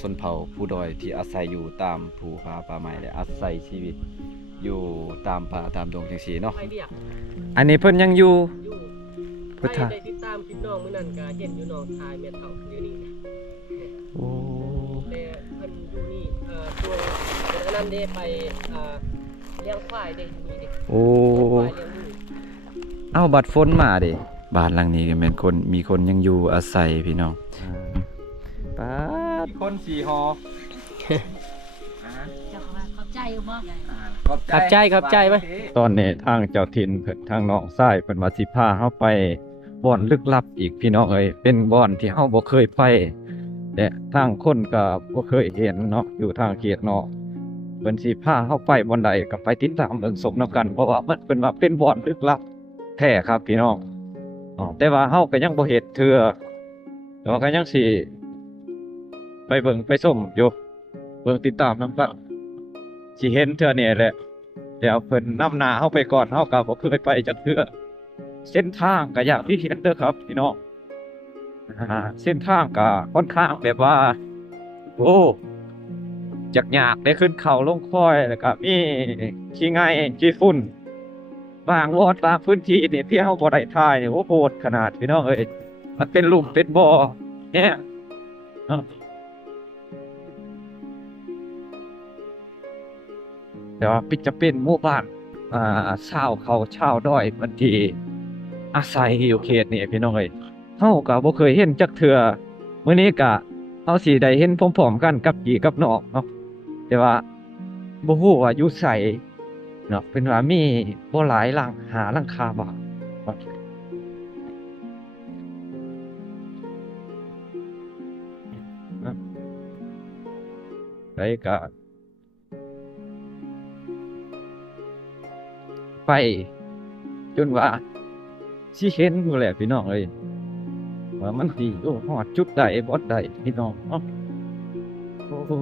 ชนเผ่าผู้ดอยที่อาศัยอยู่ตามภูผาป่าไม้และอาศัยชีวิตอยู่ตามป่าตามดงจังซี่เนาะไปเบียกอันนี้เพิ่นยังอยู่อยู่พุทธะได้ติดตามคลิปน้องมื้อนั้นก็เห็นอยู่น้องชายแม่เฒ่าอยู่นี่นะโอ้แต่เพิ่นอยู่นี่ช่วงเดือนนั้นได้ไปเลี้ยงควายได้อยู่นี่เด้โอ้ควายเลี้ยงหมูเอาบัดฝนมาเด้บ้านหลังนี้ก็แม่นคนมีคนยังอยู่อาศัยพี่น้องป๊าดมีคน4หอ เจ้าของเข้าใจบ่ ขับใจไหม ตอนนี้ทางเจ้าถิ่นเพิ่นทางน้องชายเพิ่นว่าสิพาเฮาไปบ่อนลึกลับอีกพี่น้องเอ้ยเป็นบ่อนที่เฮาบ่เคยไปและทางคนก็บ่เคยเห็นเนาะอยู่ทางเขตนอกเพิ่นสิพาเฮาไปบ่อนใดก็ไปติดตามเบิ่งชมนํกันเพราะว่ามันเพิ่นว่าเป็นบ่อนลึกลับแท้ครับพี่น้องแต่ว่าเฮาก็ยังบ่เห็นเทื่อแต่ว่าก็ยังสิไปเบิ่งไปชมอยู่เบิ่งติดตามนํกันสิเห็นเทื่อนี้แหละ เดี๋ยวเพิ่นนำหน้าเฮาไปก่อนเฮาก็บ่เคยไปจักเทื่อเส้นทางก็อย่างที่เห็นเด้อครับพี่น้องเส้นทางก็ค่อนข้างแบบว่าโอ้จักยากได้ขึ้นเขาลงค่อยแล้วก็มีขี้ไงขี้ฝุ่นบางวอดบางพื้นที่นี่ที่เฮาบ่ได้ถ่ายนี่โอ้โหดขนาดพี่น้องเอ้ยมันเป็นหลุมเป็นบ่อเนี่ยเนาะแต่ว่าจะเป็นหมู่บ้านชาวเขาชาวดอยมันที่อาศัยอยู่เขตนี่พี่น้องเอ้ยเฮาก็บ่เคยเห็นจักเทื่อมื้อนี้ก็เฮาสิได้เห็นพร้อมๆกันกับพี่กับน้องเนาะแต่ว่าบ่ฮู้ว่าอยู่ไสเนาะเป็นว่ามีบ่หลายหลังหาหลังคาบ้านไปก็ไปจนว่าสิเห็นอยู่แหละพี่น้องเอ้ยว่ามันสิอยู่ฮอดจุดใดบ่ใดพี่น้องเนาะโอ้โห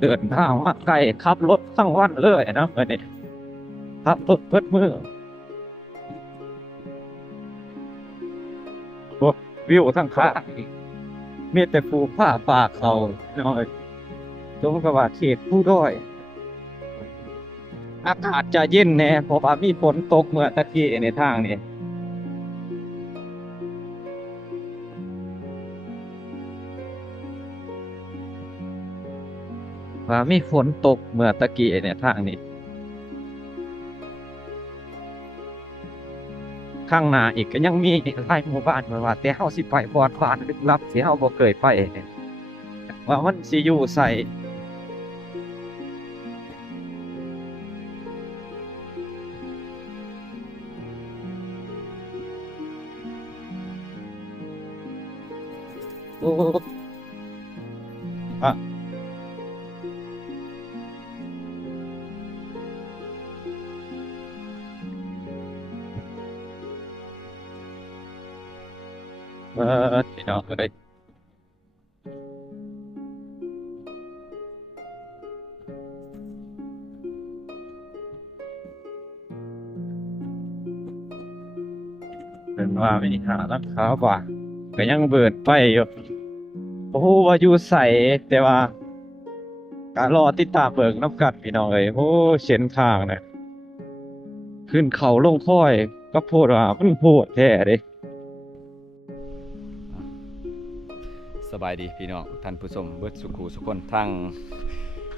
เดินทางมาไกลขับรถทั้งวันเลยนะมื้อนี้ขับรถเบิดมื้อโอ้วิวทั้งข้างมีแต่ภูผาป่าเขาพี่น้องเอ้ยสมกับว่าเขตผู้ด้อย อากาศจะเย็นแน่เพราะว่ามีฝนตกเมื่อตะกี้ในทางนี้ว่ามีฝนตกเมื่อตะกี้ในทางนี้ข้างหน้าอีกก็ยังมีหลายหมู่บ้านว่าแต่เฮาสิไปบ่อนบ้านลึกลับที่เฮาบ่เคยไปว่ามันสิอยู่ไสโอ้อะพี่น้องเอ้ยเป็นว่ามีหาราคาบ่าก็ยังเบิดไปอยู่ โอ้โหว่าอยู่ใสแต่ว่าการรอติดตามเบิ่งน้ำกัดพี่น้องเอ้ยโอ้เส้นทางเนี่ยขึ้นเขาลงค่อยก็โพดว่ามันโพดแท้เด้สบายดีพี่น้องท่านผู้ชมเบิดสุขุสุคนทั้ง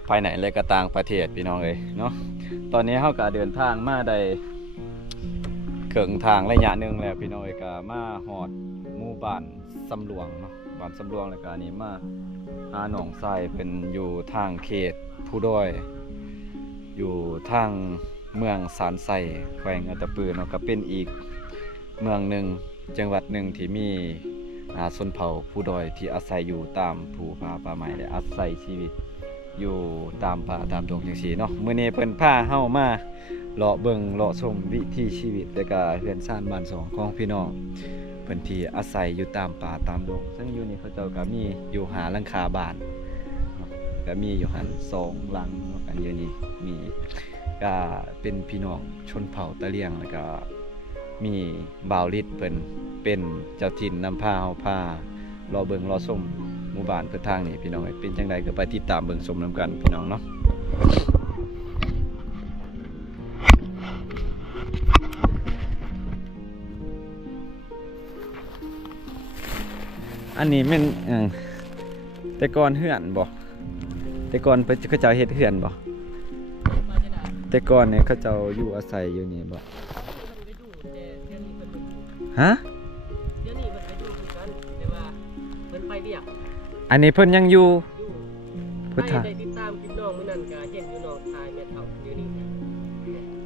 ภายในและก็ต่างประเทศพี่น้องเอ้ยเนาะตอนนี้เฮาก็เดินทางมาได้ครึ่งทางระยะหนึงแล้วพี่น้องเอ้ยก็มาฮอดหมู่บ้านสำรวงเนาะบ้านสำรวงแล้วก็อันนี้มาหนองทรายเป็นอยู่ทางเขตผู้ด้อยอยู่ทางเมืองสานไส้แขวงอัตตปือเนาะก็เป็นอีกเมืองหนึ่งจังหวัดหนึ่งที่มีชนเผ่าผู้ด้อยที่อาศัยอยู่ตามภูผาป่าไม้และอาศัยชีวิตอยู่ตามป่าตามดงจังซี่เนาะมื้อนี้เพิ่นพาเฮามาเลาะเบิ่งเลาะชมวิถีชีวิตและก็เรือนซ่านบ้านสองของพี่น้องเพิ่นที่อาศัยอยู่ตามป่าตามดงซึ่งอยู่นี่เขาเจ้าก็มีอยู่หาหลังคาบ้านก็มีอยู่หัน2หลังกันอยู่นี่มีก็เป็นพี่น้องชนเผ่าตะเลียงแล้วก็ มีบ่าวฤทธิ์เพิ่นเป็นเจ้าถิ่นนำพาเฮาพารอเบิ่งรอชมหมู่บ้านเพิ่นทางนี้พี่น้องเอ้ยเป็นจังไดก็ไปติดตามเบิ่งชมนํกันพี่น้องเนาะอันนี้แม่นแต่ก่อนเฮือนบ่แต่ก่อนเขาเจ้าเฮ็ดเฮือนบ่แต่ก่อนเนี่ยเขาเจ้าอยู่อาศัยอยู่นี่บ่ฮะ เดี๋ยวนี้มันไปดูคือกันแต่ว่าเพิ่นไปเรียก อันนี้เพิ่นยังอยู่ อยู่ พุทธะ ได้ติดตามคลิปน้องมื้อนั้นก็เห็นอยู่น้องทายแม่เฒ่าอยู่นี่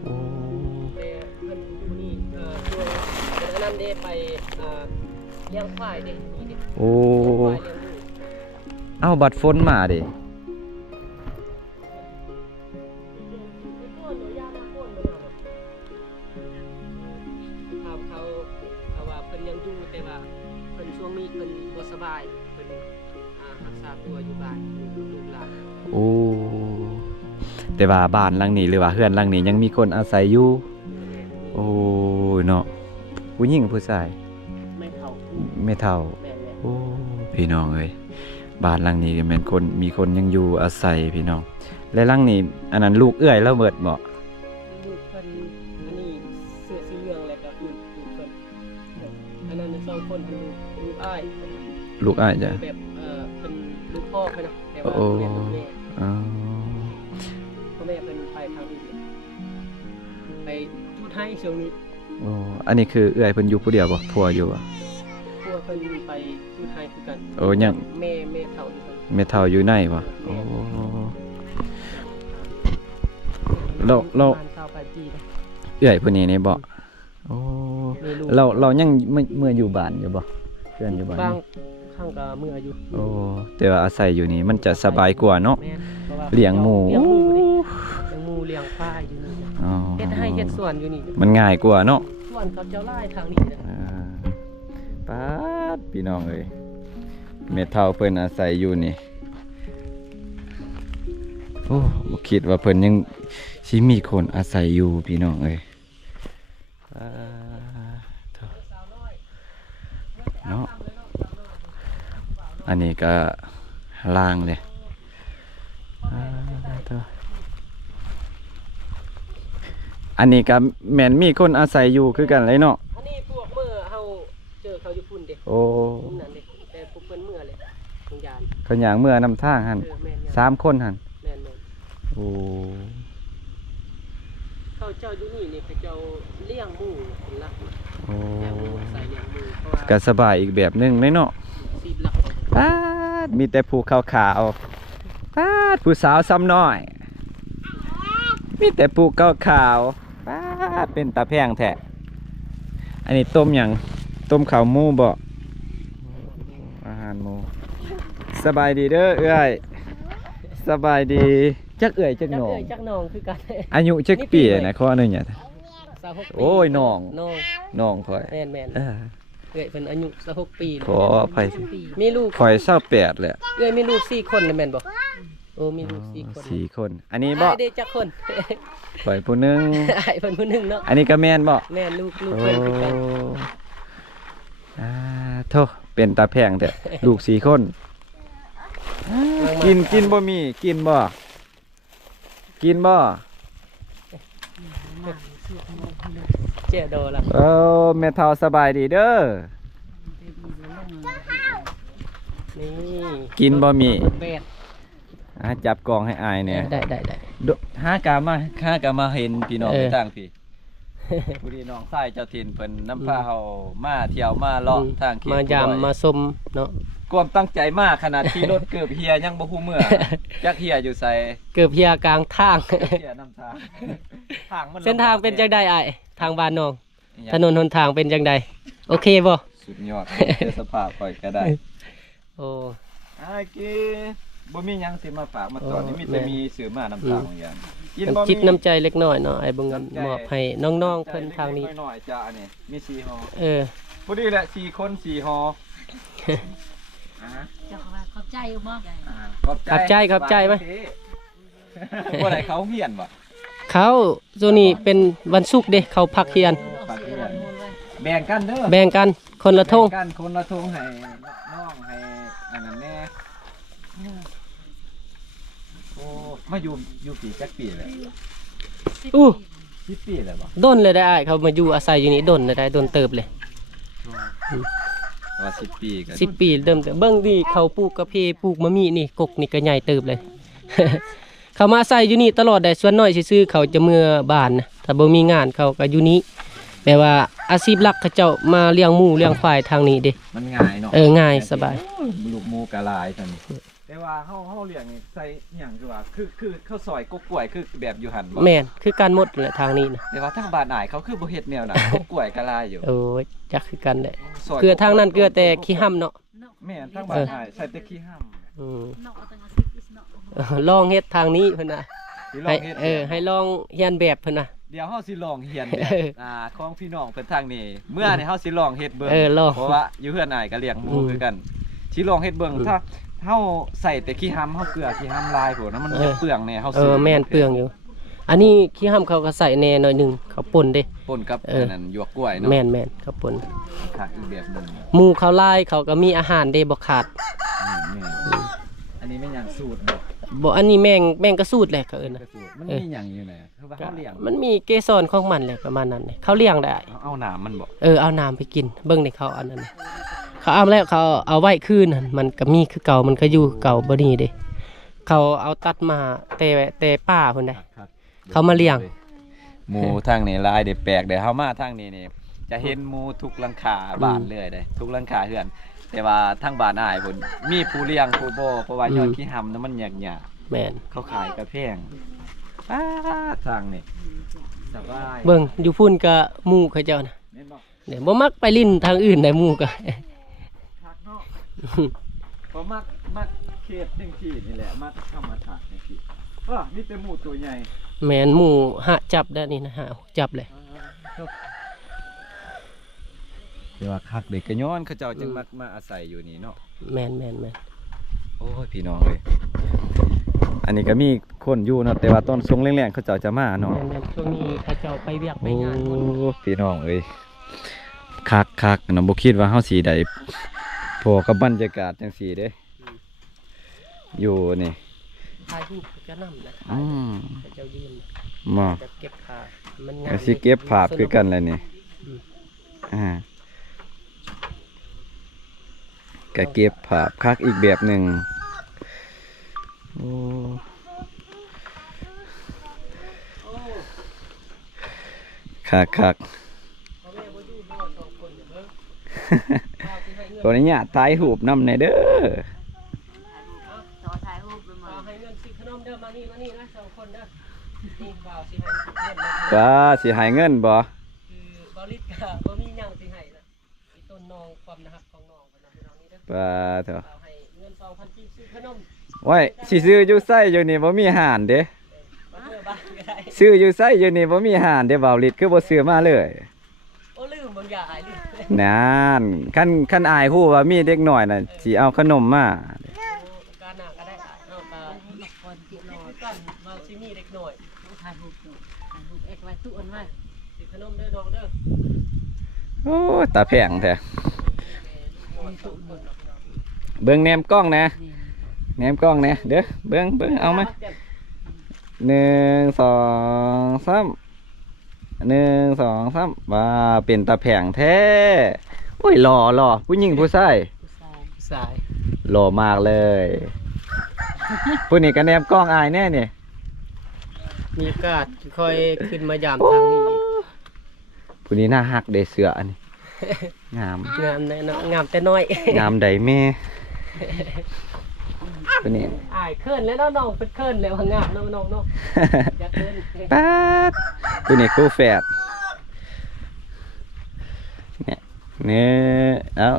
โอ้ แต่เพิ่นอยู่นี่ช่วงเป็นอันนั้นเด้ไปเลี้ยงควายเด้นี่เด้ โอ้ เลี้ยงควายเลี้ยงหมู เอ้าบัดฝนมาดิ ต้นหนูย่าหน้าโคนมันน่ะเขาว่าเพิ่นยังอยู่แต่ว่าเพิ่นช่วงนี้เพิ่นบ่สบายเพิ่นรักษาตัวอยู่บ้านอยู่กับลูกหลาน โอ้แต่ว่าบ้านหลังนี้หรือว่าเฮือนหลังนี้ยังมีคนอาศัยอยู่โอ้ยเนาะผู้หญิงผู้ชาย ไม่เฒ่า ไม่เฒ่า แม่น โอ้พี่น้องเอ้ยบ้านหลังนี้แม่นคนมีคนยังอยู่อาศัยพี่น้องและหลังนี้อันนั้นลูกเอื้อยแล้วเบิดบ่ ลูกเพิ่นอันนี้เสื้อสีเหลืองแล้วก็ลูกเพิ่นอันนั้นสองคนลูกอ้าย ลูกอ้ายจ้ะ แบบเป็นลูกพ่อเพิ่นนะแต่ว่า โอ้ เป็นลูกแม่ อ๋อ พ่อแม่เพิ่นไปทางอื่นไปทูตให้ช่วงนี้ โอ้อันนี้คือเอื้อยเพิ่นอยู่ผู้เดียวบ่ผัวอยู่บ่ พวกเพิ่นไปทูตให้คือกัน โอ้ยัง แม่เฒ่าอยู่กัน แม่เฒ่าอยู่ในบ่โอ้เรา บ้านชาวปาจีนะ เอื้อยผู้นี้นี่บ่โอ้ มีลูก เรายังเมื่ออยู่บ้านอยู่บ่เพื่อนอยู่บ้าน บาง นี่ ครั้งก็เมื่ออยู่ โอ้แต่ว่าอาศัยอยู่นี่มันจะสบายกว่าเนาะ แม่นพราะว่า เลี้ยงหมู เลี้ยงหมูดิเลี้ยงหมูเลี้ยงควายอยู่นี่ อ๋อ เฮ็ดให้เฮ็ดสวนอยู่นี่ มันง่ายกว่าเนาะ สวนเขาเจ้าไร่ทางนี้นะ ป๊าดพี่น้องเอ้ยแม่เฒ่าเพิ่นอาศัยอยู่นี่โอ้บ่คิดว่าเพิ่นยังสิมีคนอาศัยอยู่พี่น้องเอ้ยป๊าดเถอะเนาะอันนี้ก็ล่างเลยป๊าดเถอะอันนี้ก็แม่นมีคนอาศัยอยู่คือกันเลยเนาะ อันนี้พวกเมื่อเฮาเจอเขาอยู่พุ่นเด้ โอ้ นั่นเด้แต่พวกเพิ่นเมื่อเลยทางยาน เขาย่างเมื่อนำทางหั่น แม่น 3 คนหั่น แม่น โอ้ เขาเจ้าอยู่นี่นี่เขาเจ้าเลี้ยงหมูเป็นหลัก โอ้ เลี้ยงหมูใส่เลี้ยงหมูเพราะว่า ก็สบายอีกแบบหนึงเลยเนาะ ซีบหลัก ป๊าดมีแต่ภูขาวๆป๊าดผู้สาวซ้ำน้อย มีแต่ภูขาวๆป๊าดเป็นตาแพงแท้อันนี้ต้มหยังต้มข้าวหมูบ่อาหารหมูสบายดีเด้อเอื้อยสบายดีจักเอื้อยจัก จัก น้อง เอ้ยจักน้องคือกัน อายุจักปีนะขออนุญาต 26ปี โอ้ยน้อง น้อง น้องข่อย แม่น เออ เอ้ยเพิ่นอายุ26ปี ขออภัย มีลูก ข่อย28แหละ เอ้ยมีลูก4คนนะแม่นบ่โอ้มีลูก4คน 4 คน อันนี้บ่ อ้ายได้จักคน ข่อยผู้หนึง อ้ายเพิ่นผู้หนึงเนาะ อันนี้ก็แม่นบ่ แม่นลูก โอ้ เพิ่นคือกัน โธ่เป็นตาแพงแต่ ลูก4 คนกินบ่มีกินบ่กินบ่ เจ๊โดล่ะ เออแม่เฒ่าสบายดีเด้อ นี่ กินบ่มี แบด จับกองให้อายเนี่ย ได้ หากามาเห็นพี่น้อง เออ ไปตั้งพี่ผู้ดีน้องชายเจ้าถิ่นเพิ่นนำพาเฮามาเที่ยวมาเลาะทางเขต มายาม ผู้น้อ มาชมเนาะ ความตั้งใจมากขนาดที่รถเกือบเฮียยังบ่ฮู้เมื่อ จักเฮียอยู่ไส เกือบเฮียกลางทาง เฮียนำทางทางมัน เส้นทางเป็นจังใดอ้ายทางบ้านน้องถนนหนทางเป็นจังใดโอเคบ่ สุดยอดเจอสภาพข่อยก็ได้ โอ้ กีบ่มีหยังสิมาฝากมาตอนนี้ โอ้ มีแต่ แม่ มีซื้อมานำทางบางอย่างกิน น้ำ บ่ จิต มี น้ำใจเล็กน้อยเนาะไอ้เบิ่งมอบให้น้องๆเพิ่นทางนี้ น้อยๆจ้าอันนี้มี4ห่อ เออ พอดีแหละ4คน4ห่ออ่า เจ้าค่ะขอบใจอยู่บ่ ขอบใจไหม บ่ได้เขาเฮียนบ่ เขาตัวนี้เป็นวันศุกร์เด้เขาพักเรียน ปักเฮียน แบ่งกันเด้อ แบ่งกันคนละธง แบ่กันคนละธงให้น้องให้อันนั้นแน่โอ้มาอยู่ปีจักปีเลย อู้ 10 ปีเลยบ่ ดนเลยได้อ้ายเขามาอยู่อาศัยอยู่นี่ดนเลยได้ดนเติบเลย ว่า10 ปีกัน 10 ปีเดิมแต่เบิ่งดีเขาปลูกกาแฟปลูกมะม่นี่กกนี่ก็ใหญ่เติบเลย เขามาอาศัยอยู่นี่ตลอดได้ส่วนน้อยซื่อๆเขาจะเมื่อบ้านนะถ้าบ่มีงานเขาก็อยู่นี้แปลว่าอาชีพหลักเขาเจ้ามาเลี้ยงหมูเลี้ยงควายทางนี้เด้ มันง่ายเนาะ ง่ายสบาย ลูกหมูกะลายซั่นแต่ว่าเฮาเลี้ยงใส่หยังคือว่าคือข้าวซอยกกล้วยคือแบบอยู่หั่นบ่ แม่นคือการหมดแหละทางนี้นะ แต่ว่าทางบ้านอ้ายเขาคือบ่เฮ็ดแนวนั้นกกล้วยกะลายอยู่ โอ้ยจักคือกันแหละ ซย คือทางนั้นเกลือแต่ขี้ห้ำเนาะ แม่นทางบ้านอ้ายใส่แต่ขี้ห้ำ อืมลองเฮ็ดทางนี้เพิ่นน่ะ สิลอ ให้ งเฮ็ด ให้ลองเรียนแบบเพิ่นน่ะ เดี๋ยวเฮาสิลองเฮียนแบบของพี่น้องเพิ่นทางนี้เมื่อนี่เฮาสิลองเฮ็ดเบิ่ง ลอง เพราะว่าอยู่เฮือนอ้ายก็เลี้ยงหมูคือกันสิลองเฮ็ดเบิ่งถ้าเฮาใส่แต่ขี้ห้ำเฮาเกลือขี้ห้ำลายพุ่นนะมันจะเปลืองแน่เฮาซื้ แม่นเปลืองอยู่ อันนี้ขี้ห้ำเขาก็ใส่แหน่หน่อยหนึงเขาป่นเด้ ปนกับอันนั้นหยวกกล้วยเนาะ แม่นเขาป่น ผักอีกแบบหนึง หมูเขาลายเขาก็มีอาหารเด้บ่ขาด อันนี้ไม่หยังสูตรเนาะ บ่อันนี้แมงกระสูดแหละเขาเอิ้น ก นะ ระสูตรมันมีหยังอยู่ไหนคือว่า ก็ เฮาเลี้ยง มันมีเกสรของมันแหละประมาณนั้นเลยเขาเลี้ยงได้ เอาน้ำมันบ่ เอาน้ำไปกินเบิ่งในเขาอันนั้นน่ะเขาเอาแล้วเขาเอาไว้คืนนั่นมันก็มีคือเก่ามันก็อยู่เก่าบ่นี่เด้เขาเอาตัดมาแต่ป่าพุ่นได้ ครับ เขามาเลี้ยง หมูทางนี้ลายเด้แปลกเด้เฮามาทางนี้นี่จะเห็นหมูทุกหลังคาบ้านเลยเด้ทุกหลังคาเฮือน แต่ว่าทางบ้านอ้ายพุ่นมีผู้เลี้ยงผู้บ่เพราะว่ายอดขี้หำนั้นมันยากๆ แม่น เขาขายกระแพงทางนี่สบาย เบิ่งอยู่พุ่นก็หมู่เขาเจ้าน่ะ แม่นบอก เดี๋ยวบ่มักไปลิ้นทางอื่นได้หมู่ก็ ทักเนาะเพราะมักเขตจังที่นี่แหละมักธรรมชาติจังที่มีแต่หมูตัวใหญ่ แม่นหมู่หะจับได้นี่นะหะจับเลย แต่ว่าคักเด็กกระย้อนเขาเจ้าจึงมักมาอาศัยอยู่นี่เนาะ แม่น โอ้ยพี่น้องเอ้ยอันนี้ก็มีคนอยู่เนาะแต่ว่าตอนช่วงแรงๆเขาเจ้าจะมาเนาะ แม่นช่วงนี้เขาเจ้าไปเวียกไป โอ้ งาน พี่น้องเอ้ยคักนะบ่คิดว่าเฮาสิได้พอกับบรรยากาศจังซี่เด้อยู่นี่ ถ่ายรูปจะนำนะ อืม เขาเจ้ายืน มา จะเก็บภาพมันงา ก็ ม สิเก็บภาพคือกันเลยนี่ก็เก็บภาพคักอีกแบบหนึ่งโอ้คักตัวนี้เนี่ยถ่ายรูปนำในเด้อ เอาให้เงินซื้อขนมเด้อมานี่นะสองคนเด้อนี่บ่าวสิให้เงินนะ ว่าสิให้เงินบ่ คือบริษก็บ่มีหยังสิให้นะอีต้นน้องความนะครับของน้องเพิ่นนะพี่น้องนี่เด้อ ว่าเถอะ เอาให้เงิน 2,000 กีบซื้อขนม ไว้สิซื้ออยู่ไสอยู่นี่บ่มีห่านเด้ มาเด้อบ้านก็ได้ ซื้ออยู่ไสอยู่นี่บ่มีห่านเด้บ่าวลิดคือบ่ซื้อมาเลย โอ้ลืมบางอย่างลืม นานคันอายฮู้ว่ามีเด็กน้อยน่ะสิเอาขนมมา การหน้าก็ได้เอาไปคนกินนอนกันมาสิมีเด็กน้อยถ่ายรูปเอกไว้ตู้อันไว้ซื้อขนมเด้อน้องเด้อ โอ้ยตาแพงแท้เบิ่งแนมกล้องนะแนมกล้องนะเด้อเบิ่งเอามา1 2 3 1 2 3ว่าเป็นตาแพงแท้โอ้ยหล่อผู้หญิงผู้ชาย สาย หล่อมากเลยผู้นี้ก็แนมกล้องอายแน่นี่ มีโอกาสค่อยขึ้นมายามทางนี้อีก ผู้นี้น่าฮักเด้เสืออันนี้งาม งามแน่เนาะงามแต่น้อย งามใดแม่ผู้นี้ อายเคินแล้วเนาะน้องเป็นเคินแล้วว่างามเนาะน้องเนาะอย่าเคิน ป๊าดผู้นี้คู่แฝดเนี่ยเอา1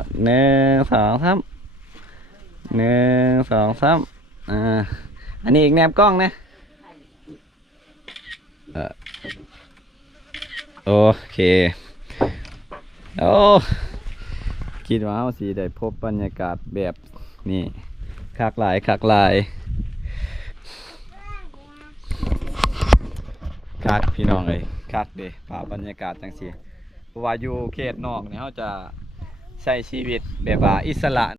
2 3 1 2 3อันนี้อีกแนมกล้องนะโอเคโอ้คิดว่าเราสิได้พบบรรยากาศแบบนี้คักหลายคักพี่น้องเอ้ยคักเด้ภาพบรรยากาศจังซี่ เพราะว่าอยู่เขตนอกนี่เฮาจะใช้ชีวิตแบบว่าอิสระ